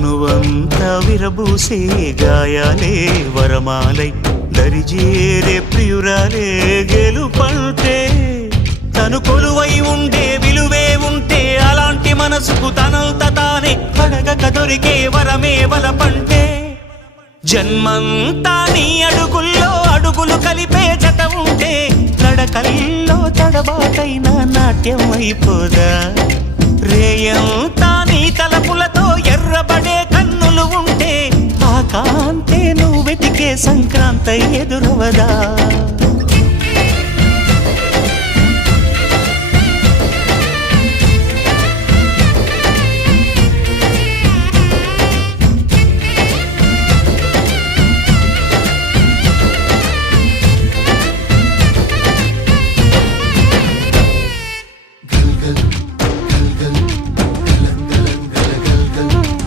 తనువంతా విరబూసే గాయాలే వరమాలై దరిజేరే ప్రియురాలే గెలుపంటే తను కొలువై ఉండే విలువే ఉంటే అలాంటి మనసుకు తనంత తానే అడగక దొరికే వరమే వలపంటే జన్మంతా నీ అడుగుల్లో అడుగులు కలిపే జత ఉంటే నడకల్లో తడబాటైన నాట్యం అయిపోదా రేయంతా నీ తలపులతో ఎర్రబడే కన్నులు ఉంటే ఆ కాంతే నువ్వు వెతికే సంక్రాంతి ఎదురవదా